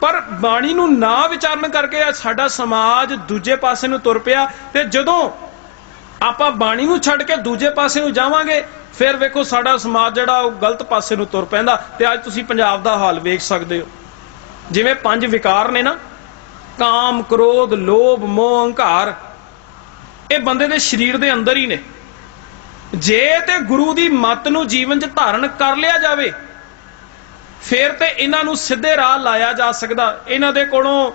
ਪਰ ਬਾਣੀ ਨੂੰ ਨਾ ਵਿਚਾਰਨ ਕਰਕੇ ਸਾਡਾ ਸਮਾਜ ਦੂਜੇ ਪਾਸੇ ਨੂੰ ਤੁਰ ਪਿਆ ਤੇ ਜਦੋਂ ਆਪਾਂ ਬਾਣੀ ਨੂੰ ਛੱਡ ਕੇ ਦੂਜੇ ਪਾਸੇ ਨੂੰ ਜਾਵਾਂਗੇ, ਫਿਰ ਵੇਖੋ ਸਾਡਾ ਸਮਾਜ ਜਿਹੜਾ ਉਹ ਗਲਤ ਪਾਸੇ ਨੂੰ ਤੁਰ ਪੈਂਦਾ ਤੇ ਅੱਜ ਤੁਸੀਂ ਪੰਜਾਬ ਦਾ ਹਾਲ ਵੇਖ ਸਕਦੇ ਹੋ। ਜਿਵੇਂ ਪੰਜ ਵਿਕਾਰ ਨੇ ਨਾ, ਕਾਮ, ਕ੍ਰੋਧ, ਲੋਭ, ਮੋਹ ਹੰਕਾਰ ਇਹ ਬੰਦੇ ਦੇ ਸਰੀਰ ਦੇ ਅੰਦਰ ਹੀ ਨੇ। ਜੇ ਤੇ ਗੁਰੂ ਦੀ ਮੱਤ ਨੂੰ ਜੀਵਨ 'ਚ ਧਾਰਨ ਕਰ ਲਿਆ ਜਾਵੇ ਫਿਰ ਤੇ ਇਹਨਾਂ ਨੂੰ ਸਿੱਧੇ ਰਾਹ ਲਾਇਆ ਜਾ ਸਕਦਾ। ਇਹਨਾਂ ਦੇ ਕੋਲੋਂ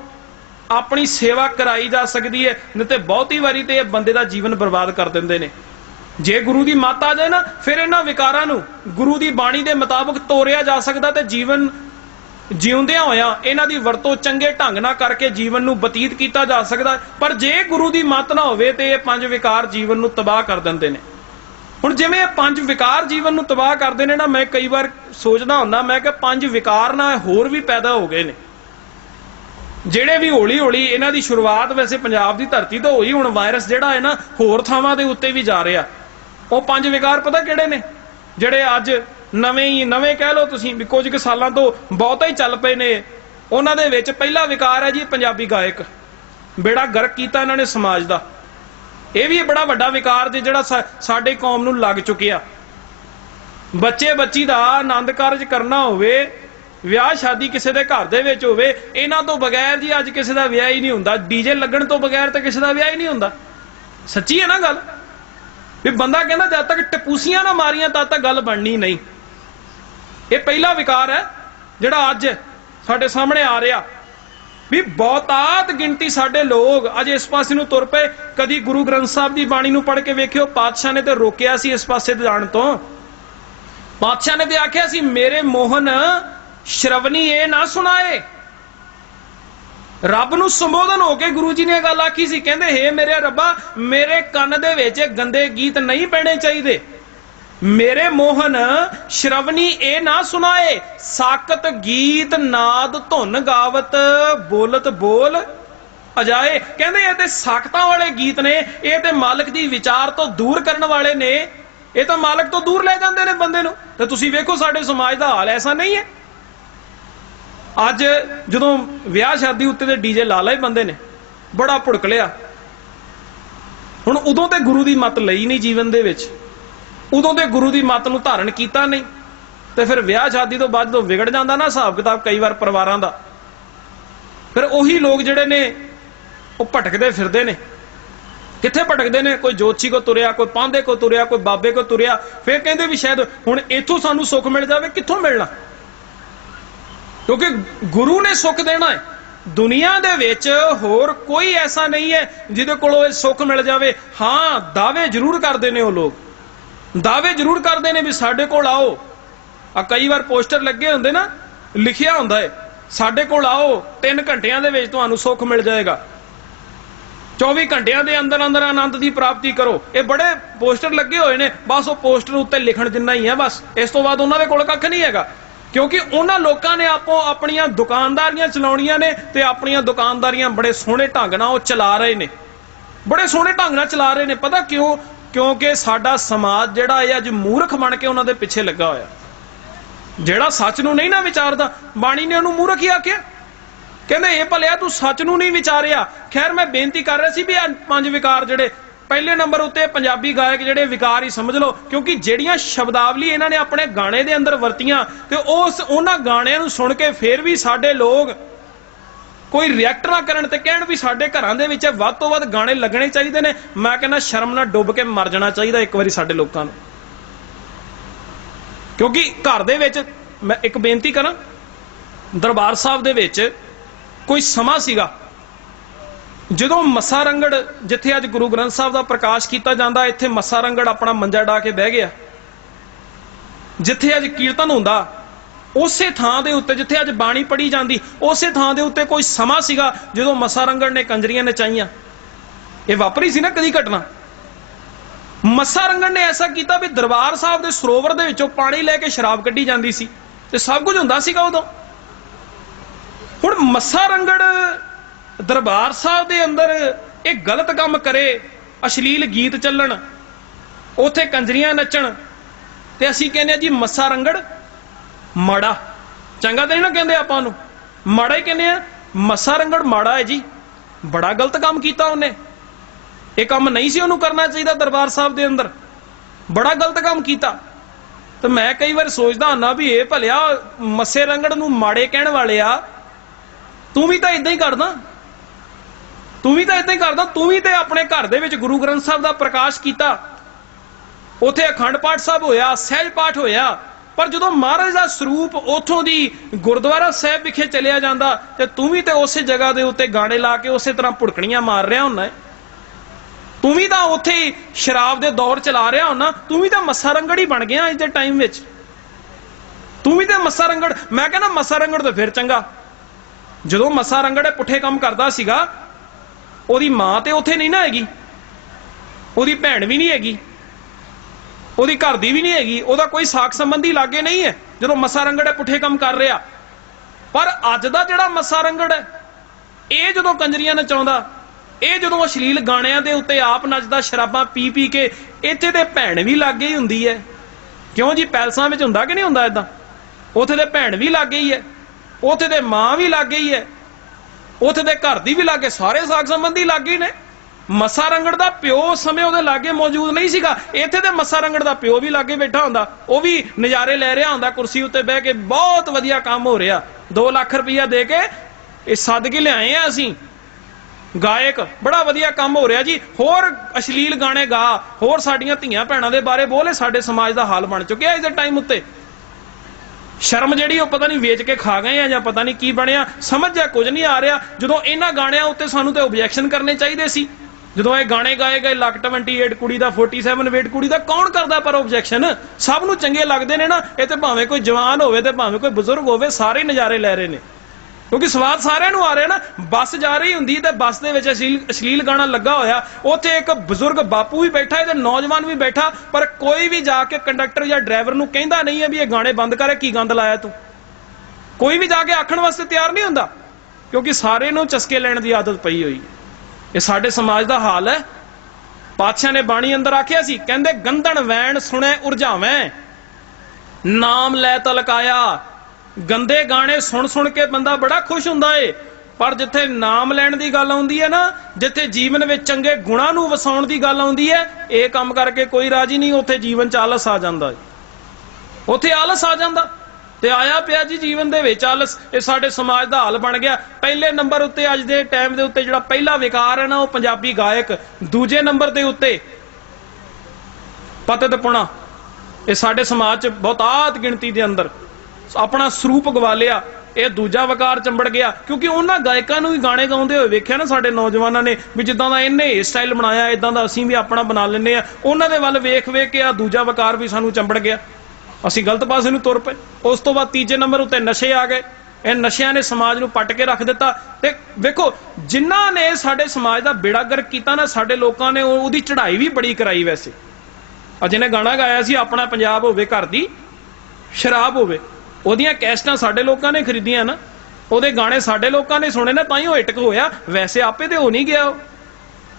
ਆਪਣੀ ਸੇਵਾ ਕਰਾਈ ਜਾ ਸਕਦੀ ਹੈ ਨਹੀਂ ਤੇ ਬਹੁਤੀ ਵਾਰੀ ਤੇ ਇਹ ਬੰਦੇ ਦਾ ਜੀਵਨ ਬਰਬਾਦ ਕਰ ਦਿੰਦੇ ਨੇ। ਜੇ ਗੁਰੂ ਦੀ ਮੱਤ ਆ ਜਾਏ ਨਾ, ਫਿਰ ਇਹਨਾਂ ਵਿਕਾਰਾਂ ਨੂੰ ਗੁਰੂ ਦੀ ਬਾਣੀ ਦੇ ਮੁਤਾਬਕ ਤੋਰਿਆ ਜਾ ਸਕਦਾ ਤੇ ਜੀਵਨ ਜਿਉਂਦਿਆਂ ਹੋਇਆਂ ਇਹਨਾਂ ਦੀ ਵਰਤੋਂ ਚੰਗੇ ਢੰਗ ਨਾਲ ਕਰਕੇ ਜੀਵਨ ਨੂੰ ਬਤੀਤ ਕੀਤਾ ਜਾ ਸਕਦਾ। ਪਰ ਜੇ ਗੁਰੂ ਦੀ ਮੱਤ ਨਾ ਹੋਵੇ ਤੇ ਇਹ ਪੰਜ ਵਿਕਾਰ ਜੀਵਨ ਨੂੰ ਤਬਾਹ ਕਰ ਦਿੰਦੇ ਨੇ। ਹੁਣ ਜਿਵੇਂ ਇਹ ਪੰਜ ਵਿਕਾਰ ਜੀਵਨ ਨੂੰ ਤਬਾਹ ਕਰਦੇ ਨੇ ਨਾ, ਮੈਂ ਕਈ ਵਾਰ ਸੋਚਦਾ ਹੁੰਦਾ, ਮੈਂ ਕਿ ਪੰਜ ਵਿਕਾਰ ਨਾ ਹੋਰ ਵੀ ਪੈਦਾ ਹੋ ਗਏ ਨੇ। ਜਿਹੜੇ ਵੀ ਹੌਲੀ ਹੌਲੀ ਇਹਨਾਂ ਦੀ ਸ਼ੁਰੂਆਤ ਵੈਸੇ ਪੰਜਾਬ ਦੀ ਧਰਤੀ ਤੋਂ ਹੋਈ, ਹੁਣ ਵਾਇਰਸ ਜਿਹੜਾ ਹੈ ਨਾ, ਹੋਰ ਥਾਵਾਂ ਦੇ ਉੱਤੇ ਵੀ ਜਾ ਰਿਹਾ। ਉਹ ਪੰਜ ਵਿਕਾਰ ਪਤਾ ਕਿਹੜੇ ਨੇ? ਜਿਹੜੇ ਅੱਜ ਨਵੇਂ ਹੀ, ਨਵੇਂ ਕਹਿ ਲਓ ਤੁਸੀਂ ਵੀ ਕੁਝ ਕੁ ਸਾਲਾਂ ਤੋਂ ਬਹੁਤਾ ਹੀ ਚੱਲ ਪਏ ਨੇ। ਉਹਨਾਂ ਦੇ ਵਿੱਚ ਪਹਿਲਾ ਵਿਕਾਰ ਹੈ ਜੀ ਪੰਜਾਬੀ ਗਾਇਕ। ਬੇੜਾ ਗਰਕ ਕੀਤਾ ਇਹਨਾਂ ਨੇ ਸਮਾਜ ਦਾ। ਇਹ ਵੀ ਬੜਾ ਵੱਡਾ ਵਿਕਾਰ ਜੇ ਜਿਹੜਾ ਸਾ- ਸਾਡੇ ਕੌਮ ਨੂੰ ਲੱਗ ਚੁੱਕਿਆ ਬੱਚੇ ਬੱਚੀ ਦਾ ਆਨੰਦ ਕਾਰਜ ਕਰਨਾ ਹੋਵੇ, ਵਿਆਹ ਸ਼ਾਦੀ ਕਿਸੇ ਦੇ ਘਰ ਦੇ ਵਿੱਚ ਹੋਵੇ, ਇਹਨਾਂ ਤੋਂ ਬਗੈਰ ਜੀ ਅੱਜ ਕਿਸੇ ਦਾ ਵਿਆਹ ਹੀ ਨਹੀਂ ਹੁੰਦਾ। ਡੀਜੇ ਲੱਗਣ ਤੋਂ ਬਗੈਰ ਤਾਂ ਕਿਸੇ ਦਾ ਵਿਆਹ ਹੀ ਨਹੀਂ ਹੁੰਦਾ। ਸੱਚੀ ਹੈ ਨਾ ਗੱਲ? ਵੀ ਬੰਦਾ ਕਹਿੰਦਾ ਜਦ ਤੱਕ ਟਪੂਸੀਆਂ ਨਾ ਮਾਰੀਆਂ, ਤਦ ਤੱਕ ਗੱਲ ਬਣਨੀ ਨਹੀਂ। ਇਹ ਪਹਿਲਾ ਵਿਕਾਰ ਹੈ ਜਿਹੜਾ ਅੱਜ ਸਾਡੇ ਸਾਹਮਣੇ ਆ ਰਿਹਾ। ਵੀ ਬਹੁਤਾਤ ਗਿਣਤੀ ਸਾਡੇ ਲੋਕ ਅੱਜ ਇਸ ਪਾਸੇ ਨੂੰ ਤੁਰ ਪਏ। ਕਦੀ ਗੁਰੂ ਗ੍ਰੰਥ ਸਾਹਿਬ ਦੀ ਬਾਣੀ ਨੂੰ ਪੜ੍ਹ ਕੇ ਵੇਖਿਓ, ਪਾਤਸ਼ਾਹ ਨੇ ਤੇ ਰੋਕਿਆ ਸੀ ਇਸ ਪਾਸੇ ਜਾਣ ਤੋਂ। ਪਾਤਸ਼ਾਹ ਨੇ ਤੇ ਆਖਿਆ ਸੀ, ਮੇਰੇ ਮੋਹਨ ਸ਼ਰਵਨੀ ਇਹ ਨਾ ਸੁਣਾਏ। ਰੱਬ ਨੂੰ ਸੰਬੋਧਨ ਹੋ ਕੇ ਗੁਰੂ ਜੀ ਨੇ ਇਹ ਗੱਲ ਆਖੀ ਸੀ। ਕਹਿੰਦੇ, ਹੇ ਮੇਰੇ ਰੱਬਾ, ਮੇਰੇ ਕੰਨ ਦੇ ਵਿੱਚ ਗੰਦੇ ਗੀਤ ਨਹੀਂ ਪੈਣੇ ਚਾਹੀਦੇ। ਮੇਰੇ ਮੋਹਨ ਸ਼ਰਵਨੀ ਇਹ ਨਾ ਸੁਣਾਏ ਸਾਕਤ ਗੀਤ ਨਾਦ ਧੁਨ ਗਾਵਤ, ਬੋਲਤ ਬੋਲ। ਅਜਾਏ, ਕਹਿੰਦੇ ਇਹ ਤੇ ਸਾਕਤਾਂ ਵਾਲੇ ਗੀਤ ਨੇ, ਇਹ ਤੇ ਮਾਲਕ ਦੀ ਵਿਚਾਰ ਤੋਂ ਦੂਰ ਕਰਨ ਵਾਲੇ ਨੇ। ਇਹ ਤਾਂ ਮਾਲਕ ਤੋਂ ਦੂਰ ਲੈ ਜਾਂਦੇ ਨੇ ਬੰਦੇ ਨੂੰ। ਤੇ ਤੁਸੀਂ ਵੇਖੋ ਸਾਡੇ ਸਮਾਜ ਦਾ ਹਾਲ ਐਸਾ ਨਹੀਂ ਹੈ। ਅੱਜ ਜਦੋਂ ਵਿਆਹ ਸ਼ਾਦੀ ਉੱਤੇ ਤੇ ਡੀਜੇ ਲਾ ਲਏ ਬੰਦੇ ਨੇ, ਬੜਾ ਭੁੜਕ ਲਿਆ। ਹੁਣ ਉਦੋਂ ਤੇ ਗੁਰੂ ਦੀ ਮਤ ਲਈ ਨਹੀਂ ਜੀਵਨ ਦੇ ਵਿੱਚ। ਉਦੋਂ ਦੇ ਗੁਰੂ ਦੀ ਮੱਤ ਨੂੰ ਧਾਰਨ ਕੀਤਾ ਨਹੀਂ। ਤੇ ਫਿਰ ਵਿਆਹ ਸ਼ਾਦੀ ਤੋਂ ਬਾਅਦ ਜਦੋਂ ਵਿਗੜ ਜਾਂਦਾ ਨਾ ਹਿਸਾਬ ਕਿਤਾਬ ਕਈ ਵਾਰ ਪਰਿਵਾਰਾਂ ਦਾ, ਫਿਰ ਉਹੀ ਲੋਕ ਜਿਹੜੇ ਨੇ, ਉਹ ਭਟਕਦੇ ਫਿਰਦੇ ਨੇ। ਕਿੱਥੇ ਭਟਕਦੇ ਨੇ? ਕੋਈ ਜੋਤਸ਼ੀ ਕੋ ਤੁਰਿਆ, ਕੋਈ ਪਾਂਦੇ ਕੋ ਤੁਰਿਆ, ਕੋਈ ਬਾਬੇ ਕੋ ਤੁਰਿਆ। ਫਿਰ ਕਹਿੰਦੇ ਵੀ ਸ਼ਾਇਦ ਹੁਣ ਇੱਥੋਂ ਸਾਨੂੰ ਸੁੱਖ ਮਿਲ ਜਾਵੇ, ਕਿੱਥੋਂ ਮਿਲਣਾ? ਕਿਉਂਕਿ ਗੁਰੂ ਨੇ ਸੁੱਖ ਦੇਣਾ ਹੈ। ਦੁਨੀਆ ਦੇ ਵਿੱਚ ਹੋਰ ਕੋਈ ਐਸਾ ਨਹੀਂ ਹੈ ਜਿਹਦੇ ਕੋਲੋਂ ਇਹ ਸੁੱਖ ਮਿਲ ਜਾਵੇ। ਹਾਂ, ਦਾਅਵੇ ਜ਼ਰੂਰ ਕਰਦੇ ਨੇ ਉਹ ਲੋਕ। ਦਾਅਵੇ ਜ਼ਰੂਰ ਕਰਦੇ ਨੇ ਵੀ ਸਾਡੇ ਕੋਲ ਆਓ। ਆ ਕਈ ਵਾਰ ਪੋਸਟਰ ਲੱਗੇ ਹੁੰਦੇ ਨਾ, ਲਿਖਿਆ ਹੁੰਦਾ ਹੈ ਸਾਡੇ ਕੋਲ ਆਓ 3 ਘੰਟਿਆਂ ਦੇ ਵਿੱਚ ਤੁਹਾਨੂੰ ਸੁੱਖ ਮਿਲ ਜਾਏਗਾ। 24 ਘੰਟਿਆਂ ਦੇ ਅੰਦਰ ਅੰਦਰ ਆਨੰਦ ਦੀ ਪ੍ਰਾਪਤੀ ਕਰੋ। ਇਹ ਬੜੇ ਪੋਸਟਰ ਲੱਗੇ ਹੋਏ ਨੇ, ਬਸ ਉਹ ਪੋਸਟਰ ਉੱਤੇ ਲਿਖਣ ਜਿੰਨਾ ਹੀ ਹੈ ਬਸ। ਇਸ ਤੋਂ ਬਾਅਦ ਉਹਨਾਂ ਦੇ ਕੋਲ ਕੱਖ ਨਹੀਂ ਹੈਗਾ। ਕਿਉਂਕਿ ਉਹਨਾਂ ਲੋਕਾਂ ਨੇ ਆਪੋ ਆਪਣੀਆਂ ਦੁਕਾਨਦਾਰੀਆਂ ਚਲਾਉਣੀਆਂ ਨੇ ਤੇ ਆਪਣੀਆਂ ਦੁਕਾਨਦਾਰੀਆਂ ਬੜੇ ਸੋਹਣੇ ਢੰਗ ਨਾਲ ਉਹ ਚਲਾ ਰਹੇ ਨੇ। ਬੜੇ ਸੋਹਣੇ ਢੰਗ ਨਾਲ ਚਲਾ ਰਹੇ ਨੇ। ਪਤਾ ਕਿਉਂ? ਕਿਉਂਕਿ ਸਾਡਾ ਸਮਾਜ ਜਿਹੜਾ ਹੈ ਅੱਜ ਮੂਰਖ ਬਣ ਕੇ ਉਹਨਾਂ ਦੇ ਪਿੱਛੇ ਲੱਗਾ ਹੋਇਆ। ਜਿਹੜਾ ਸੱਚ ਨੂੰ ਨਹੀਂ ਨਾ ਵਿਚਾਰਦਾ, ਬਾਣੀ ਨੇ ਉਹਨੂੰ ਮੂਰਖ ਹੀ ਆਖਿਆ। ਕਹਿੰਦੇ, ਇਹ ਭਲਿਆ ਤੂੰ ਸੱਚ ਨੂੰ ਨਹੀਂ ਵਿਚਾਰਿਆ। ਖੈਰ, ਮੈਂ ਬੇਨਤੀ ਕਰ ਰਿਹਾ ਸੀ ਵੀ ਆਹ ਪੰਜ ਵਿਕਾਰ ਜਿਹੜੇ ਪਹਿਲੇ ਨੰਬਰ ਉੱਤੇ ਪੰਜਾਬੀ ਗਾਇਕ ਜਿਹੜੇ ਵਿਕਾਰ ਹੀ ਸਮਝ ਲਓ, ਕਿਉਂਕਿ ਜਿਹੜੀਆਂ ਸ਼ਬਦਾਵਲੀ ਇਹਨਾਂ ਨੇ ਆਪਣੇ ਗਾਣੇ ਦੇ ਅੰਦਰ ਵਰਤੀਆਂ ਤੇ ਉਸ ਉਹਨਾਂ ਗਾਣਿਆਂ ਨੂੰ ਸੁਣ ਕੇ ਫੇਰ ਵੀ ਸਾਡੇ ਲੋਕ ਕੋਈ ਰਿਐਕਟ ਨਾ ਕਰਨ ਤੇ ਕਹਿਣ ਵੀ ਸਾਡੇ ਘਰਾਂ ਦੇ ਵਿੱਚ ਵੱਧ ਤੋਂ ਵੱਧ ਗਾਣੇ ਲੱਗਣੇ ਚਾਹੀਦੇ ਨੇ। ਮੈਂ ਕਹਿੰਦਾ ਸ਼ਰਮ ਨਾਲ ਡੁੱਬ ਕੇ ਮਰ ਜਾਣਾ ਚਾਹੀਦਾ ਇੱਕ ਵਾਰੀ ਸਾਡੇ ਲੋਕਾਂ ਨੂੰ। ਕਿਉਂਕਿ ਘਰ ਦੇ ਵਿੱਚ ਮੈਂ ਇੱਕ ਬੇਨਤੀ ਕਰਾਂ, ਦਰਬਾਰ ਸਾਹਿਬ ਦੇ ਵਿੱਚ ਕੋਈ ਸਮਾਂ ਸੀਗਾ, ਜਦੋਂ ਮੱਸਾ ਰੰਗੜ, ਜਿੱਥੇ ਅੱਜ ਗੁਰੂ ਗ੍ਰੰਥ ਸਾਹਿਬ ਦਾ ਪ੍ਰਕਾਸ਼ ਕੀਤਾ ਜਾਂਦਾ, ਇੱਥੇ ਮੱਸਾ ਰੰਗੜ ਆਪਣਾ ਮੰਜਾ ਢਾ ਕੇ ਬਹਿ ਗਿਆ। ਜਿੱਥੇ ਅੱਜ ਕੀਰਤਨ ਹੁੰਦਾ ਉਸੇ ਥਾਂ ਦੇ ਉੱਤੇ ਜਿੱਥੇ ਅੱਜ ਬਾਣੀ ਪੜ੍ਹੀ ਜਾਂਦੀ, ਉਸੇ ਥਾਂ ਦੇ ਉੱਤੇ ਕੋਈ ਸਮਾਂ ਸੀਗਾ ਜਦੋਂ ਮੱਸਾ ਰੰਗੜ ਨੇ ਕੰਜਰੀਆਂ ਨਚਾਈਆਂ। ਇਹ ਵਾਪਰੀ ਸੀ ਨਾ ਕਦੀ ਘਟਨਾ? ਮੱਸਾ ਰੰਗੜ ਨੇ ਐਸਾ ਕੀਤਾ ਵੀ ਦਰਬਾਰ ਸਾਹਿਬ ਦੇ ਸਰੋਵਰ ਦੇ ਵਿੱਚੋਂ ਪਾਣੀ ਲੈ ਕੇ ਸ਼ਰਾਬ ਕੱਢੀ ਜਾਂਦੀ ਸੀ ਤੇ ਸਭ ਕੁਝ ਹੁੰਦਾ ਸੀਗਾ ਉਦੋਂ। ਹੁਣ ਮੱਸਾ ਰੰਗੜ ਦਰਬਾਰ ਸਾਹਿਬ ਦੇ ਅੰਦਰ ਇਹ ਗਲਤ ਕੰਮ ਕਰੇ, ਅਸ਼ਲੀਲ ਗੀਤ ਚੱਲਣ, ਉਥੇ ਕੰਜਰੀਆਂ ਨੱਚਣ, ਤੇ ਅਸੀਂ ਕਹਿੰਦੇ ਆ ਜੀ ਮੱਸਾ ਰੰਗੜ ਮਾੜਾ। ਚੰਗਾ ਤਾਂ ਨਹੀਂ ਨਾ ਕਹਿੰਦੇ ਆਪਾਂ ਨੂੰ, ਮਾੜਾ ਹੀ ਕਹਿੰਦੇ ਆ, ਮੱਸਾ ਰੰਗੜ ਮਾੜਾ ਹੈ ਜੀ। ਬੜਾ ਗਲਤ ਕੰਮ ਕੀਤਾ ਉਹਨੇ। ਇਹ ਕੰਮ ਨਹੀਂ ਸੀ ਉਹਨੂੰ ਕਰਨਾ ਚਾਹੀਦਾ ਦਰਬਾਰ ਸਾਹਿਬ ਦੇ ਅੰਦਰ। ਬੜਾ ਗਲਤ ਕੰਮ ਕੀਤਾ। ਤੇ ਮੈਂ ਕਈ ਵਾਰ ਸੋਚਦਾ ਹੁੰਨਾ ਵੀ ਇਹ ਭਲਿਆ ਮੱਸੇ ਰੰਗੜ ਨੂੰ ਮਾੜੇ ਕਹਿਣ ਵਾਲੇ ਆ। ਤੂੰ ਵੀ ਤਾਂ ਇਦਾਂ ਹੀ ਕਰਦਾ। ਤੂੰ ਵੀ ਤਾਂ ਇਦਾਂ ਹੀ ਕਰਦਾ। ਤੂੰ ਵੀ ਤੇ ਆਪਣੇ ਘਰ ਦੇ ਵਿੱਚ ਗੁਰੂ ਗ੍ਰੰਥ ਸਾਹਿਬ ਦਾ ਪ੍ਰਕਾਸ਼ ਕੀਤਾ। ਉਥੇ ਅਖੰਡ ਪਾਠ ਸਾਹਿਬ ਹੋਇਆ, ਸਹਿਜ ਪਾਠ ਹੋਇਆ। ਪਰ ਜਦੋਂ ਮਹਾਰਾਜ ਦਾ ਸਰੂਪ ਉਥੋਂ ਦੀ ਗੁਰਦੁਆਰਾ ਸਾਹਿਬ ਵਿਖੇ ਚਲਿਆ ਜਾਂਦਾ, ਤੇ ਤੂੰ ਵੀ ਤੇ ਉਸੇ ਜਗ੍ਹਾ ਦੇ ਉੱਤੇ ਗਾਣੇ ਲਾ ਕੇ ਉਸੇ ਤਰ੍ਹਾਂ ਭੁੜਕਣੀਆਂ ਮਾਰ ਰਿਹਾ ਹੁੰਦਾ ਹੈ ਤੂੰ ਵੀ ਤਾਂ ਉੱਥੇ ਸ਼ਰਾਬ ਦੇ ਦੌਰ ਚਲਾ ਰਿਹਾ ਹੁੰਦਾ ਤੂੰ ਵੀ ਤਾਂ ਮੱਸਾ ਰੰਗੜ ਹੀ ਬਣ ਗਿਆ ਅੱਜ ਦੇ ਟਾਈਮ ਵਿੱਚ। ਤੂੰ ਵੀ ਤਾਂ ਮੱਸਾ ਰੰਗੜ, ਮੈਂ ਕਹਿੰਦਾ ਮੱਸਾ ਰੰਗੜ ਤਾਂ ਫਿਰ ਚੰਗਾ। ਜਦੋਂ ਮੱਸਾ ਰੰਗੜ ਪੁੱਠੇ ਕੰਮ ਕਰਦਾ ਸੀਗਾ, ਉਹਦੀ ਮਾਂ ਤੇ ਉੱਥੇ ਨਹੀਂ ਨਾ ਹੈਗੀ, ਉਹਦੀ ਭੈਣ ਵੀ ਨਹੀਂ ਹੈਗੀ। ਉਹਦੀ ਘਰ ਦੀ ਵੀ ਨਹੀਂ ਹੈਗੀ, ਉਹਦਾ ਕੋਈ ਸਾਖ ਸੰਬੰਧੀ ਲਾਗੇ ਨਹੀਂ ਹੈ, ਜਦੋਂ ਮੱਸਾ ਰੰਗੜ ਪੁੱਠੇ ਕੰਮ ਕਰ ਰਿਹਾ। ਪਰ ਅੱਜ ਦਾ ਜਿਹੜਾ ਮੱਸਾ ਰੰਗੜ ਹੈ, ਇਹ ਜਦੋਂ ਕੰਜਰੀਆਂ ਨਚਾਉਂਦਾ, ਇਹ ਜਦੋਂ ਅਸ਼ਲੀਲ ਗਾਣਿਆਂ ਦੇ ਉੱਤੇ ਆਪ ਨੱਚਦਾ, ਸ਼ਰਾਬਾਂ ਪੀ ਪੀ ਕੇ, ਇੱਥੇ ਤੇ ਭੈਣ ਵੀ ਲਾਗੇ ਹੀ ਹੁੰਦੀ ਹੈ। ਕਿਉਂ ਜੀ, ਪੈਲਸਾਂ ਵਿੱਚ ਹੁੰਦਾ ਕਿ ਨਹੀਂ ਹੁੰਦਾ ਇਦਾਂ ਉੱਥੇ ਤੇ ਭੈਣ ਵੀ ਲੱਗ ਹੀ ਹੈ, ਉੱਥੇ ਤੇ ਮਾਂ ਵੀ ਲੱਗ ਹੀ ਹੈ, ਉੱਥੇ ਦੇ ਘਰ ਦੀ ਵੀ ਲਾਗੇ, ਸਾਰੇ ਸਾਖ ਸੰਬੰਧੀ ਲੱਗ ਹੀ ਨੇ। ਮੱਸਾ ਰੰਗੜ ਦਾ ਪਿਓ ਉਸ ਸਮੇਂ ਉਹਦੇ ਲਾਗੇ ਮੌਜੂਦ ਨਹੀਂ ਸੀਗਾ। ਇੱਥੇ ਤੇ ਮੱਸਾ ਰੰਗੜ ਦਾ ਪਿਓ ਵੀ ਲਾਗੇ ਬੈਠਾ ਹੁੰਦਾ। ਉਹ ਵੀ ਨਜ਼ਾਰੇ ਲੈ ਰਿਹਾ ਹੁੰਦਾ, ਕੁਰਸੀ ਉੱਤੇ ਬਹਿ ਕੇ ਬਹੁਤ ਵਧੀਆ ਕੰਮ ਹੋ ਰਿਹਾ। 2 ਲੱਖ ਰੁਪਈਆ ਦੇ ਕੇ ਇਹ ਸੱਦ ਕੇ ਲਿਆਏ ਆ ਅਸੀਂ। ਗਾਇਕ, ਬੜਾ ਵਧੀਆ ਕੰਮ ਹੋ ਰਿਹਾ ਜੀ। ਹੋਰ ਅਸ਼ਲੀਲ ਗਾਣੇ ਗਾ, ਹੋਰ ਸਾਡੀਆਂ ਧੀਆਂ ਭੈਣਾਂ ਦੇ ਬਾਰੇ ਬੋਲੇ ਸਾਡੇ ਸਮਾਜ ਦਾ ਹਾਲ ਬਣ ਚੁੱਕਿਆ ਇਸ ਦੇ ਟਾਈਮ ਉੱਤੇ। ਸ਼ਰਮ ਜਿਹੜੀ ਉਹ ਪਤਾ ਨਹੀਂ ਵੇਚ ਕੇ ਖਾ ਗਏ ਆ ਜਾਂ ਪਤਾ ਨਹੀਂ ਕੀ ਬਣਿਆ। ਸਮਝ ਜਾ ਕੁਝ ਨਹੀਂ ਆ ਰਿਹਾ। ਜਦੋਂ ਇਹਨਾਂ ਗਾਣਿਆਂ ਉੱਤੇ ਸਾਨੂੰ ਤੇ ਆਬਜੈਕਸ਼ਨ ਕਰਨੇ ਚਾਹੀਦੇ ਸੀ। ਜਦੋਂ ਇਹ ਗਾਣੇ ਗਾਏ ਗਏ ਲੱਕ 28 ਕੁੜੀ ਦਾ 47 ਵੇਟ ਕੁੜੀ ਦਾ, ਕੌਣ ਕਰਦਾ ਪਰ ਆਬਜੈਕਸ਼ਨ ਸਭ ਨੂੰ ਚੰਗੇ ਲੱਗਦੇ ਨੇ ਨਾ, ਇਹ ਤੇ ਭਾਵੇਂ ਕੋਈ ਜਵਾਨ ਹੋਵੇ ਤੇ ਭਾਵੇਂ ਕੋਈ ਬਜ਼ੁਰਗ ਹੋਵੇ, ਸਾਰੇ ਨਜ਼ਾਰੇ ਲੈ ਰਹੇ ਨੇ। ਕਿਉਂਕਿ ਸਵਾਦ ਸਾਰਿਆਂ ਨੂੰ ਆ ਰਿਹਾ ਨਾ, ਬੱਸ ਜਾ ਰਹੀ ਹੁੰਦੀ ਤੇ ਬੱਸ ਦੇ ਵਿੱਚ ਅਸ਼ਲੀਲ ਅਸ਼ਲੀਲ ਗਾਣਾ ਲੱਗਾ ਹੋਇਆ, ਉੱਥੇ ਇੱਕ ਬਜ਼ੁਰਗ ਬਾਪੂ ਵੀ ਬੈਠਾ ਹੈ ਤੇ ਨੌਜਵਾਨ ਵੀ ਬੈਠਾ, ਪਰ ਕੋਈ ਵੀ ਜਾ ਕੇ ਕੰਡਕਟਰ ਜਾਂ ਡਰਾਈਵਰ ਨੂੰ ਕਹਿੰਦਾ ਨਹੀਂ ਹੈ ਵੀ ਇਹ ਗਾਣੇ ਬੰਦ ਕਰ ਕੀ ਗੰਦ ਲਾਇਆ ਤੂੰ? ਕੋਈ ਵੀ ਜਾ ਕੇ ਆਖਣ ਵਾਸਤੇ ਤਿਆਰ ਨਹੀਂ ਹੁੰਦਾ, ਕਿਉਂਕਿ ਸਾਰੇ ਨੂੰ ਚਸਕੇ ਲੈਣ ਦੀ ਆਦਤ ਪਈ ਹੋਈ ਇਹ ਸਾਡੇ ਸਮਾਜ ਦਾ ਹਾਲ ਹੈ। ਪਾਤਸ਼ਾਹ ਨੇ ਬਾਣੀ ਅੰਦਰ ਆਖਿਆ ਸੀ, ਕਹਿੰਦੇ, ਗੰਧਣ ਵੈਣ ਸੁਣੈ ਉਰਝਾਵੇਂ ਨਾਮ ਲੈ ਤਲਕਾਇਆ, ਗੰਦੇ ਗਾਣੇ ਸੁਣ ਸੁਣ ਕੇ ਬੰਦਾ ਬੜਾ ਖੁਸ਼ ਹੁੰਦਾ ਏ। ਪਰ ਜਿੱਥੇ ਨਾਮ ਲੈਣ ਦੀ ਗੱਲ ਆਉਂਦੀ ਹੈ ਨਾ, ਜਿੱਥੇ ਜੀਵਨ ਵਿੱਚ ਚੰਗੇ ਗੁਣਾਂ ਨੂੰ ਵਸਾਉਣ ਦੀ ਗੱਲ ਆਉਂਦੀ ਹੈ, ਇਹ ਕੰਮ ਕਰਕੇ ਕੋਈ ਰਾਜੀ ਨਹੀਂ, ਉੱਥੇ ਜੀਵਨ ਚ ਆਲਸ ਆ ਜਾਂਦਾ ਏ। ਉੱਥੇ ਆਲਸ ਆ ਜਾਂਦਾ। ਤੇ ਆਇਆ ਪਿਆ ਜੀ ਜੀਵਨ ਦੇ ਵਿੱਚ ਆਲਸ ਇਹ ਸਾਡੇ ਸਮਾਜ ਦਾ ਹਾਲ ਬਣ ਗਿਆ। ਪਹਿਲੇ ਨੰਬਰ ਉੱਤੇ ਅੱਜ ਦੇ ਟਾਈਮ ਦੇ ਉੱਤੇ ਜਿਹੜਾ ਪਹਿਲਾ ਵਿਕਾਰ ਹੈ ਨਾ, ਉਹ ਪੰਜਾਬੀ ਗਾਇਕ। ਦੂਜੇ ਨੰਬਰ ਦੇ ਉੱਤੇ ਪਤਤ ਪੁਣਾ। ਇਹ ਸਾਡੇ ਸਮਾਜ 'ਚ ਬਹੁਤਾਤ ਗਿਣਤੀ ਦੇ ਅੰਦਰ ਆਪਣਾ ਸਰੂਪ ਗਵਾ ਲਿਆ ਇਹ ਦੂਜਾ ਵਕਾਰ ਚੰਬੜ ਗਿਆ। ਕਿਉਂਕਿ ਉਹਨਾਂ ਗਾਇਕਾਂ ਨੂੰ ਵੀ ਗਾਣੇ ਗਾਉਂਦੇ ਹੋਏ ਵੇਖਿਆ ਨਾ ਸਾਡੇ ਨੌਜਵਾਨਾਂ ਨੇ ਵੀ ਜਿੱਦਾਂ ਦਾ ਇਹਨੇ ਹੇਅਰ ਸਟਾਈਲ ਬਣਾਇਆ ਇਦਾਂ ਦਾ ਅਸੀਂ ਵੀ ਆਪਣਾ ਬਣਾ ਲੈਂਦੇ ਆ ਉਹਨਾਂ ਦੇ ਵੱਲ ਵੇਖ ਵੇਖ ਕੇ ਆ ਦੂਜਾ ਵਕਾਰ ਵੀ ਸਾਨੂੰ ਚੰਬੜ ਗਿਆ। ਅਸੀਂ ਗਲਤ ਪਾਸੇ ਨੂੰ ਤੁਰ ਪਏ। ਉਸ ਤੋਂ ਬਾਅਦ ਤੀਜੇ ਨੰਬਰ ਉੱਤੇ ਨਸ਼ੇ ਆ ਗਏ। ਇਹ ਨਸ਼ਿਆਂ ਨੇ ਸਮਾਜ ਨੂੰ ਪੱਟ ਕੇ ਰੱਖ ਦਿੱਤਾ। ਤੇ ਵੇਖੋ, ਜਿਨ੍ਹਾਂ ਨੇ ਸਾਡੇ ਸਮਾਜ ਦਾ ਬੇੜਾ ਗਰਕ ਕੀਤਾ ਨਾ, ਸਾਡੇ ਲੋਕਾਂ ਨੇ ਉਹ- ਉਹਦੀ ਚੜ੍ਹਾਈ ਵੀ ਬੜੀ ਕਰਾਈ ਵੈਸੇ। ਆ ਜਿਹਨੇ ਗਾਣਾ ਗਾਇਆ ਸੀ, ਆਪਣਾ ਪੰਜਾਬ ਹੋਵੇ, ਘਰ ਦੀ ਸ਼ਰਾਬ ਹੋਵੇ। ਉਹਦੀਆਂ ਕੈਸਟਾਂ ਸਾਡੇ ਲੋਕਾਂ ਨੇ ਖਰੀਦੀਆਂ ਨਾ। ਉਹਦੇ ਗਾਣੇ ਸਾਡੇ ਲੋਕਾਂ ਨੇ ਸੁਣੇ ਨਾ, ਤਾਂ ਹੀ ਉਹ ਹਿੱਟ ਹੋਇਆ। ਵੈਸੇ ਆਪੇ ਤੇ ਹੋ ਨਹੀਂ ਗਿਆ ਉਹ।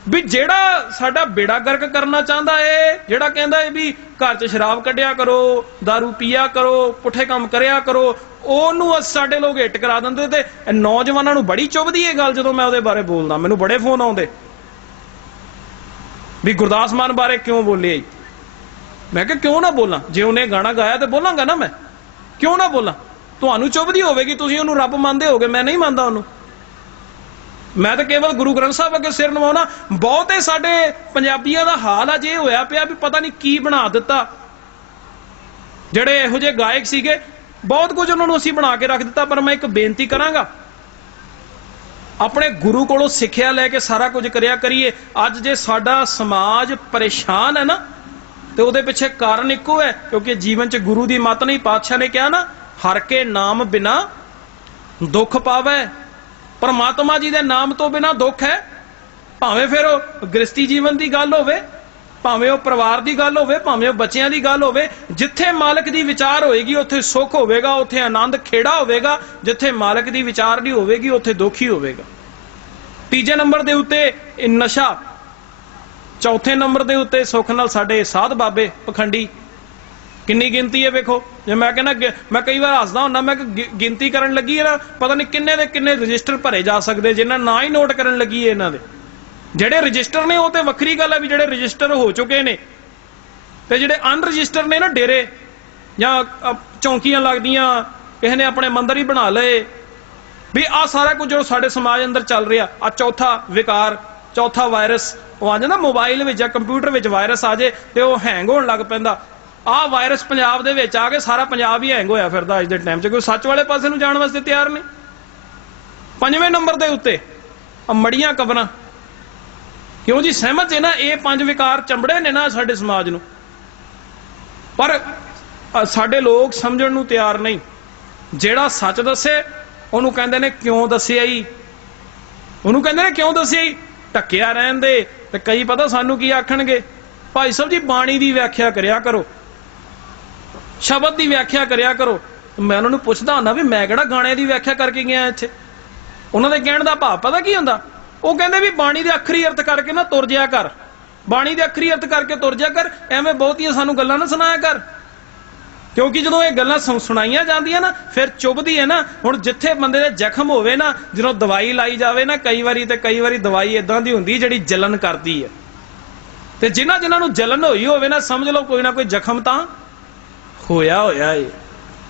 ਵੀ ਜਿਹੜਾ ਸਾਡਾ ਬੇੜਾ ਗਰਕ ਕਰਨਾ ਚਾਹੁੰਦਾ ਏ, ਜਿਹੜਾ ਕਹਿੰਦਾ ਏ ਵੀ ਘਰ 'ਚ ਸ਼ਰਾਬ ਕੱਢਿਆ ਕਰੋ दारू ਪੀਆ ਕਰੋ, ਪੁੱਠੇ ਕੰਮ ਕਰਿਆ ਕਰੋ, ਉਹਨੂੰ ਅਸ- ਸਾਡੇ ਲੋਕ ਹਿੱਟ ਕਰਾ ਦਿੰਦੇ ਤੇ ਨੌਜਵਾਨਾਂ ਨੂੰ ਬੜੀ ਚੁੱਭਦੀ ਏ ਗੱਲ ਜਦੋਂ ਮੈਂ ਉਹਦੇ ਬਾਰੇ ਬੋਲਦਾ। ਮੈਨੂੰ ਬੜੇ ਫੋਨ ਆਉਂਦੇ। ਵੀ ਗੁਰਦਾਸ ਮਾਨ ਬਾਰੇ ਕਿਉਂ ਬੋਲੇ ਮੈਂ ਕਿਹਾ, ਕਿਉਂ ਨਾ ਬੋਲਾਂ? ਜੇ ਉਹਨੇ ਗਾਣਾ ਗਾਇਆ ਤੇ ਬੋਲਾਂਗਾ ਨਾ ਮੈਂ। ਕਿਉਂ ਨਾ ਬੋਲਾਂ? ਤੁਹਾਨੂੰ ਚੁੱਭਦੀ ਹੋਵੇਗੀ, ਤੁਸੀਂ ਉਹਨੂੰ ਰੱਬ ਮੰਨਦੇ ਹੋਗੇ, ਮੈਂ ਨਹੀਂ ਮੰਨਦਾ ਉਹਨੂੰ। ਮੈਂ ਤਾਂ ਕੇਵਲ ਗੁਰੂ ਗ੍ਰੰਥ ਸਾਹਿਬ ਅੱਗੇ ਸਿਰ ਨਵਾਉਣਾ, ਬਹੁਤੇ ਸਾਡੇ ਪੰਜਾਬੀਆਂ ਦਾ ਹਾਲ ਆ, ਜੇ ਹੋਇਆ ਪਿਆ ਵੀ ਪਤਾ ਨਹੀਂ ਕੀ ਬਣਾ ਦਿੱਤਾ। ਜਿਹੜੇ ਇਹੋ ਜਿਹੇ ਗਾਇਕ ਸੀਗੇ, ਬਹੁਤ ਕੁਝ ਉਹਨਾਂ ਨੂੰ ਅਸੀਂ ਬਣਾ ਕੇ ਰੱਖ ਦਿੱਤਾ, ਪਰ ਮੈਂ ਇੱਕ ਬੇਨਤੀ ਕਰਾਂਗਾ। ਆਪਣੇ ਗੁਰੂ ਕੋਲੋਂ ਸਿੱਖਿਆ ਲੈ ਕੇ ਸਾਰਾ ਕੁਝ ਕਰਿਆ ਕਰੀਏ। ਅੱਜ ਜੇ ਸਾਡਾ ਸਮਾਜ ਪਰੇਸ਼ਾਨ ਹੈ ਨਾ, ਤੇ ਉਹਦੇ ਪਿੱਛੇ ਕਾਰਨ ਇੱਕੋ ਹੈ, ਕਿਉਂਕਿ ਜੀਵਨ 'ਚ ਗੁਰੂ ਦੀ ਮੱਤ ਨਹੀਂ, ਪਾਤਸ਼ਾਹ ਨੇ ਕਿਹਾ ਨਾ, ਹਰ ਕੇ ਨਾਮ ਬਿਨਾ ਦੁੱਖ ਪਾਵੇ ਪਰਮਾਤਮਾ ਜੀ ਦੇ ਨਾਮ ਤੋਂ ਬਿਨਾ ਦੁੱਖ ਹੈ। ਭਾਵੇਂ ਫਿਰ ਉਹ ਗ੍ਰਸਤੀ ਜੀਵਨ ਦੀ ਗੱਲ ਹੋਵੇ, ਭਾਵੇਂ ਉਹ ਪਰਿਵਾਰ ਦੀ ਗੱਲ ਹੋਵੇ, ਭਾਵੇਂ ਉਹ ਬੱਚਿਆਂ ਦੀ ਗੱਲ ਹੋਵੇ, ਜਿੱਥੇ ਮਾਲਕ ਦੀ ਵਿਚਾਰ ਹੋਏਗੀ, ਉੱਥੇ ਸੁੱਖ ਹੋਵੇਗਾ, ਉੱਥੇ ਆਨੰਦ ਖੇੜਾ ਹੋਵੇਗਾ, ਜਿੱਥੇ ਮਾਲਕ ਦੀ ਵਿਚਾਰ ਨਹੀਂ ਹੋਵੇਗੀ, ਉੱਥੇ ਦੁੱਖ ਹੀ ਹੋਵੇਗਾ। ਤੀਜੇ ਨੰਬਰ ਦੇ ਉੱਤੇ ਨਸ਼ਾ, ਚੌਥੇ ਨੰਬਰ ਦੇ ਉੱਤੇ ਸੁੱਖ ਨਾਲ ਸਾਡੇ ਸਾਧ ਬਾਬੇ ਪਖੰਡੀ ਕਿੰਨੀ ਗਿਣਤੀ ਹੈ ਵੇਖੋ। ਜੇ ਮੈਂ ਕਹਿੰਦਾ ਮੈਂ ਕਈ ਵਾਰ ਹੱਸਦਾ ਹੁੰਦਾ, ਮੈਂ ਗਿਣਤੀ ਕਰਨ ਲੱਗੀ ਹੈ ਨਾ, ਪਤਾ ਨਹੀਂ ਕਿੰਨੇ ਦੇ ਕਿੰਨੇ ਰਜਿਸਟਰ ਭਰੇ ਜਾ ਸਕਦੇ ਜਿਨ੍ਹਾਂ ਨਾਂ ਹੀ ਨੋਟ ਕਰਨ ਲੱਗੀ ਹੈ ਇਹਨਾਂ ਦੇ। ਜਿਹੜੇ ਰਜਿਸਟਰ ਨੇ, ਉਹ ਤੇ ਵੱਖਰੀ ਗੱਲ ਹੈ ਵੀ ਜਿਹੜੇ ਰਜਿਸਟਰ ਹੋ ਚੁੱਕੇ ਨੇ। ਤੇ ਜਿਹੜੇ ਅਨਰਜਿਸਟਰ ਨੇ ਨਾ ਡੇਰੇ, ਜਾਂ ਚੌਂਕੀਆਂ ਲੱਗਦੀਆਂ, ਕਿਸੇ ਨੇ ਆਪਣੇ ਮੰਦਰ ਹੀ ਬਣਾ ਲਏ। ਵੀ ਆ ਸਾਰਾ ਕੁਝ ਜੋ ਸਾਡੇ ਸਮਾਜ ਅੰਦਰ ਚੱਲ ਰਿਹਾ। ਆ ਚੌਥਾ ਵਿਕਾਰ, ਚੌਥਾ ਵਾਇਰਸ ਉਹ ਆ ਜਾਂਦਾ ਮੋਬਾਈਲ ਵਿੱਚ ਜਾਂ ਕੰਪਿਊਟਰ ਵਿੱਚ ਵਾਇਰਸ ਆ ਜੇ, ਤੇ ਉਹ ਹੈਂਗ ਹੋਣ ਲੱਗ ਪੈਂਦਾ। ਆਹ ਵਾਇਰਸ ਪੰਜਾਬ ਦੇ ਵਿੱਚ ਆ ਕੇ ਸਾਰਾ ਪੰਜਾਬ ਹੀ ਹੈਂਗ ਹੋਇਆ ਫਿਰਦਾ ਅੱਜ ਦੇ ਟਾਈਮ 'ਚ। ਕੋਈ ਸੱਚ ਵਾਲੇ ਪਾਸੇ ਨੂੰ ਜਾਣ ਵਾਸਤੇ ਤਿਆਰ ਨਹੀਂ। ਪੰਜਵੇਂ ਨੰਬਰ ਦੇ ਉੱਤੇ ਆ ਮੜੀਆਂ ਕਬਰਾਂ। ਕਿਉਂ ਜੀ? ਸਹਿਮਤ ਹੈ ਨਾ, ਇਹ ਪੰਜ ਵਿਕਾਰ ਚੰਬੜੇ ਨੇ ਨਾ ਸਾਡੇ ਸਮਾਜ ਨੂੰ। ਪਰ ਸਾਡੇ ਲੋਕ ਸਮਝਣ ਨੂੰ ਤਿਆਰ ਨਹੀਂ। ਜਿਹੜਾ ਸੱਚ ਦੱਸੇ, ਉਹਨੂੰ ਕਹਿੰਦੇ ਨੇ ਕਿਉਂ ਦੱਸਿਆ ਹੀ ਉਹਨੂੰ ਕਹਿੰਦੇ ਨੇ ਕਿਉਂ ਦੱਸਿਆ ਹੀ ਟੱਕਿਆ ਰਹਿਣ ਦੇ, ਤੇ ਕਈ ਪਤਾ ਸਾਨੂੰ ਕੀ ਆਖਣਗੇ। ਭਾਈ ਸਾਹਿਬ ਜੀ, ਬਾਣੀ ਦੀ ਵਿਆਖਿਆ ਕਰਿਆ ਕਰੋ। ਸ਼ਬਦ ਦੀ ਵਿਆਖਿਆ ਕਰਿਆ ਕਰੋ। ਮੈਂ ਉਹਨਾਂ ਨੂੰ ਪੁੱਛਦਾ ਹੁੰਦਾ ਵੀ ਮੈਂ ਕਿਹੜਾ ਗਾਣੇ ਦੀ ਵਿਆਖਿਆ ਕਰਕੇ ਗਿਆ ਇੱਥੇ? ਉਹਨਾਂ ਦੇ ਕਹਿਣ ਦਾ ਭਾਵ ਪਤਾ ਕੀ ਹੁੰਦਾ? ਉਹ ਕਹਿੰਦੇ ਵੀ ਬਾਣੀ ਦੇ ਅੱਖਰੀ ਅਰਥ ਕਰਕੇ ਨਾ ਤੁਰ ਜਿਆ ਕਰ। ਬਾਣੀ ਦੇ ਅੱਖਰੀ ਅਰਥ ਕਰਕੇ ਤੁਰ ਜਿਆ ਕਰ, ਐਵੇਂ ਬਹੁਤੀਆਂ ਸਾਨੂੰ ਗੱਲਾਂ ਨਾ ਸੁਣਾਇਆ ਕਰ। ਕਿਉਂਕਿ ਜਦੋਂ ਇਹ ਗੱਲਾਂ ਸੁਣ- ਸੁਣਾਈਆਂ ਜਾਂਦੀਆਂ ਨਾ, ਫਿਰ ਚੁੱਭਦੀ ਹੈ ਨਾ, ਹੁਣ ਜਿੱਥੇ ਬੰਦੇ ਦੇ ਜ਼ਖਮ ਹੋਵੇ ਨਾ, ਜਦੋਂ ਦਵਾਈ ਲਾਈ ਜਾਵੇ ਨਾ, ਕਈ ਵਾਰੀ ਤੇ ਕਈ ਵਾਰੀ ਦਵਾਈ ਇਦਾਂ ਦੀ ਹੁੰਦੀ ਜਿਹੜੀ ਜਲਨ ਕਰਦੀ ਹੈ। ਤੇ ਜਿਨ੍ਹਾਂ ਜਿਨ੍ਹਾਂ ਨੂੰ ਜਲਨ ਹੋਈ ਹੋਵੇ ਨਾ, ਸਮਝ ਲਓ ਕੋਈ ਨਾ ਕੋਈ ਜ਼ਖਮ ਤਾਂ ਹੋਇਆ ਹੋਇਆ ਏ।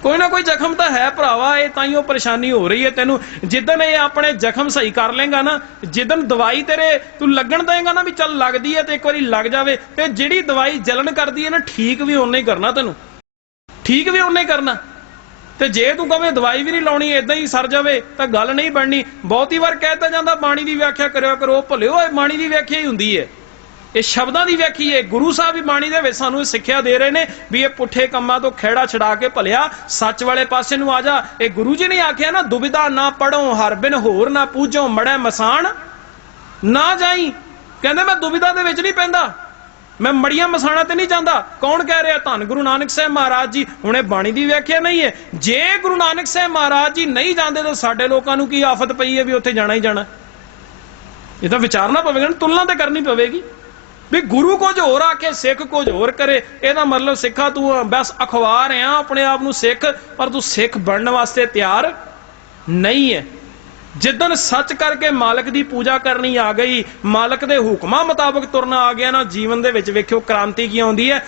ਕੋਈ ਨਾ ਕੋਈ ਜ਼ਖਮ ਤਾਂ ਹੈ ਭਰਾਵਾ, ਇਹ ਤਾਂ ਹੀ ਉਹ ਪਰੇਸ਼ਾਨੀ ਹੋ ਰਹੀ ਹੈ ਤੈਨੂੰ। ਜਿੱਦਨ ਇਹ ਆਪਣੇ ਜ਼ਖਮ ਸਹੀ ਕਰ ਲੇਗਾ ਨਾ ਜਿੱਦਨ ਦਵਾਈ ਤੇਰੇ ਤੂੰ ਲੱਗਣ ਦੇਗਾ ਨਾ ਵੀ ਚੱਲ ਲੱਗਦੀ ਹੈ ਤੇ ਇੱਕ ਵਾਰੀ ਲੱਗ ਜਾਵੇ, ਤੇ ਜਿਹੜੀ ਦਵਾਈ ਜਲਣ ਕਰਦੀ ਹੈ ਨਾ, ਠੀਕ ਵੀ ਉਹਨੇ ਹੀ ਕਰਨਾ ਤੈਨੂੰ। ਠੀਕ ਵੀ ਉਹਨੇ ਹੀ ਕਰਨਾ। ਤੇ ਜੇ ਤੂੰ ਕਵੇਂ ਦਵਾਈ ਵੀ ਨਹੀਂ ਲਾਉਣੀ ਇਦਾਂ ਹੀ ਸਰ ਜਾਵੇ, ਤਾਂ ਗੱਲ ਨਹੀਂ ਬਣਨੀ। ਬਹੁਤੀ ਵਾਰ ਕਹਿਤਾ ਜਾਂਦਾ, ਬਾਣੀ ਦੀ ਵਿਆਖਿਆ ਕਰਿਆ ਕਰੋ। ਭੁੱਲਿਓ, ਇਹ ਬਾਣੀ ਦੀ ਵਿਆਖਿਆ ਹੀ ਹੁੰਦੀ ਹੈ ਇਹ ਸ਼ਬਦਾਂ ਦੀ ਵਿਆਖੀ ਹੈ। ਗੁਰੂ ਸਾਹਿਬ ਵੀ ਬਾਣੀ ਦੇ ਵਿੱਚ ਸਾਨੂੰ ਇਹ ਸਿੱਖਿਆ ਦੇ ਰਹੇ ਨੇ ਵੀ ਇਹ ਪੁੱਠੇ ਕੰਮਾਂ ਤੋਂ ਖਿਹੜਾ ਛਡਾ ਕੇ ਭਲਿਆ, ਸੱਚ ਵਾਲੇ ਪਾਸੇ ਨੂੰ ਆ ਜਾ। ਇਹ ਗੁਰੂ ਜੀ ਨੇ ਆਖਿਆ ਨਾ, ਦੁਬਿਧਾ ਨਾ ਪੜੋ ਹਰ ਬਿਨ ਹੋਰ ਨਾ ਪੂਜੋ, ਮੜੈ ਮਸਾਣ ਨਾ ਜਾਈ। ਕਹਿੰਦੇ, ਮੈਂ ਦੁਬਿਧਾ ਦੇ ਵਿੱਚ ਨਹੀਂ ਪੈਂਦਾ। ਮੈਂ ਮੜੀਆਂ ਮਸਾਣਾ ਤੇ ਨਹੀਂ ਜਾਂਦਾ। ਕੌਣ ਕਹਿ ਰਿਹਾ, ਧੰਨ ਗੁਰੂ ਨਾਨਕ ਸਾਹਿਬ ਮਹਾਰਾਜ ਜੀ? ਹੁਣੇ ਬਾਣੀ ਦੀ ਵਿਆਖਿਆ ਨਹੀਂ ਹੈ। ਜੇ ਗੁਰੂ ਨਾਨਕ ਸਾਹਿਬ ਮਹਾਰਾਜ ਜੀ ਨਹੀਂ ਜਾਂਦੇ, ਤਾਂ ਸਾਡੇ ਲੋਕਾਂ ਨੂੰ ਕੀ ਆਫਤ ਪਈ ਹੈ ਵੀ ਉੱਥੇ ਜਾਣਾ ਹੀ ਜਾਣਾ? ਇਹ ਤਾਂ ਵਿਚਾਰਨਾ ਪਵੇਗਾ ਤੁਲਨਾ ਤੇ ਕਰਨੀ ਪਵੇਗੀ। ਵੀ ਗੁਰੂ ਕੁਝ ਹੋਰ ਆ ਕੇ ਸਿੱਖ ਕੁਝ ਹੋਰ ਕਰੇ, ਇਹਦਾ ਮਤਲਬ ਸਿੱਖਾ ਤੂੰ ਬਸ ਅਖਬਾਰ ਆ, ਆਪਣੇ ਆਪ ਨੂੰ ਸਿੱਖ, ਪਰ ਤੂੰ ਸਿੱਖ ਬਣਨ ਵਾਸਤੇ ਤਿਆਰ ਨਹੀਂ ਹੈ ਜਿੱਦਨ ਸੱਚ ਕਰਕੇ ਮਾਲਕ ਦੀ ਪੂਜਾ ਕਰਨੀ ਆ ਗਈ, ਮਾਲਕ ਦੇ ਹੁਕਮਾਂ ਮੁਤਾਬਕ ਤੁਰਨਾ ਆ ਗਿਆ ਨਾ, ਜੀਵਨ ਦੇ ਵਿੱਚ ਵੇਖਿਓ ਕ੍ਰਾਂਤੀ ਕੀ ਆਉਂਦੀ ਹੈ